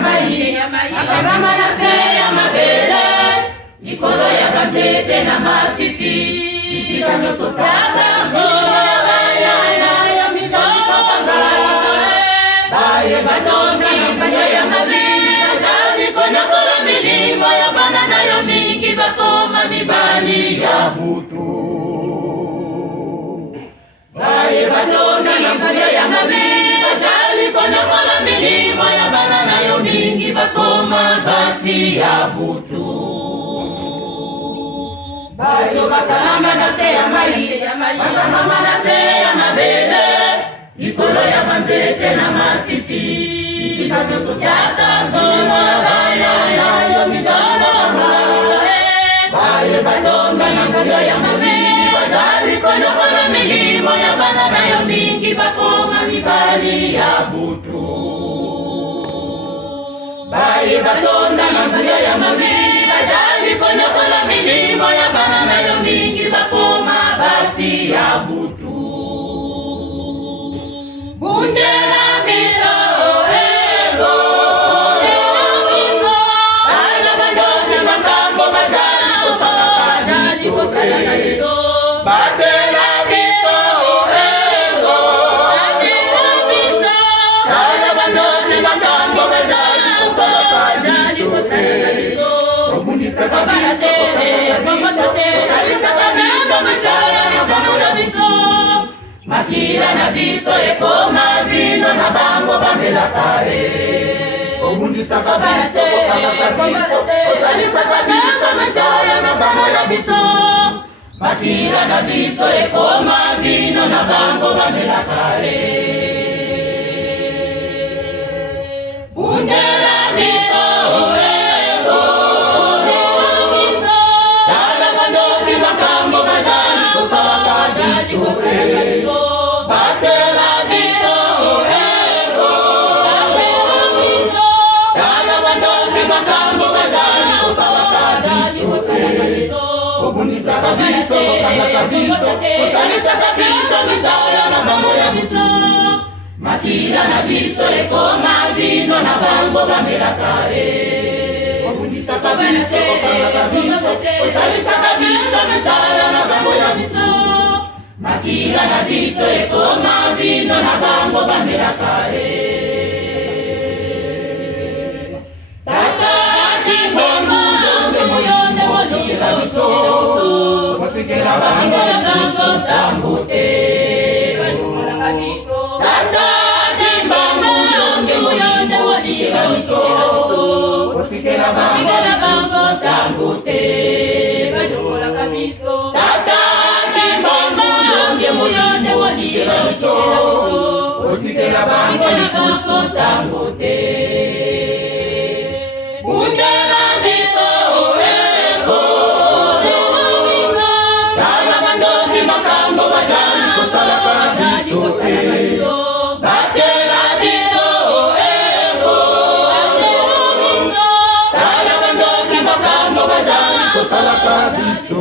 mai akabama na se ya mabele ikolo ya kanzete na matiti isika nyonso kaka mbino ya bana nayo mizali papazala baye batonda na mbanyo ya mabili bazali konyakola milimo ya bana nayo mingi bakoma mibali ya butu baye batonda na mbanyo ya mabili bazali konyakola milimo ya bana nayo mingi bakoma basi ya butu bayo bakalama na se ya mai bakalama na se ya mabele ikolo ya banzete na matiti isika nyonso kaka mbino ya bana nayo mizala bazala baye batonda na mbanyo ya mabili bazali konyakola milimo ya bana nayo mingi bakoma mibali ya butu baye batonda na mbanyo ya mabili bazali konyakola milimo ya bana nayo mingi bakoma basi ya butu bundela biso ego bana bandoke makambo bazali kosala kazi batela biso ego bana bandoke makambo bazali kosala kazi obundisa kabiso kosalisa kabiso misala na bango ya biso makila na biso ekoma vino na bango bamelaka obundisa kabiso kokanga kabiso kosalisa kabiso misala na bango ya biso makila na biso ekoma vino na bango bamelaka bundela biso ego dala bandoki makambo bazali kosala kabiso batela biso ego dala bandoki makambo bazali kosala kabiso obundisa kabiso kokanga kabiso kosalisa kabiso misala na bango ya butu makila na biso ekoma vino na bango bamelaka obundisa kabiso kokanga kabiso kosalisa kabiso misala na bango ya butu makila na biso ekoma vino na bango bamelaka tata dibombo yonde moyonde molikela biso wasikela bango biso tambute tata dibombo yonde moyonde molikela biso wasikela bango biso tambute tata dibombo yonde moyonde molikela biso wasikela bango biso tambute bundela biso ego dala bandoki makambo bazali kosala kabiso batela biso ego dala bandoki makambo bazali kosala kabiso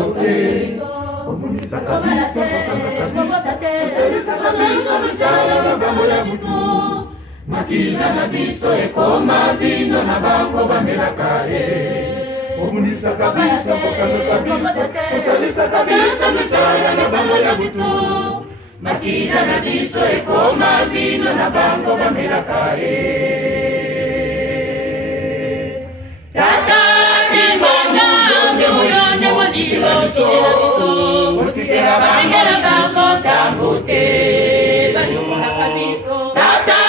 obundisa kabiso kokanga kabiso kosalisa kabiso misala na bango ya butu makila na biso ekoma vino na bango bamelaka obundisa kabiso kokanga kabiso kosalisa kabiso misala na bango ya butu makila na biso ekoma vino na bango bamelaka tata dibombo yonde moyonde molikela biso wasikela bango biso tambute tata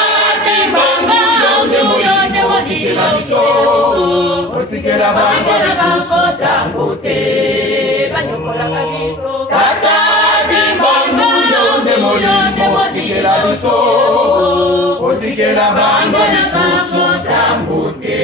dibombo yonde moyonde molikela biso wasikela bango biso tambute tata dibombo yonde moyonde molikela biso wasikela bango biso tambute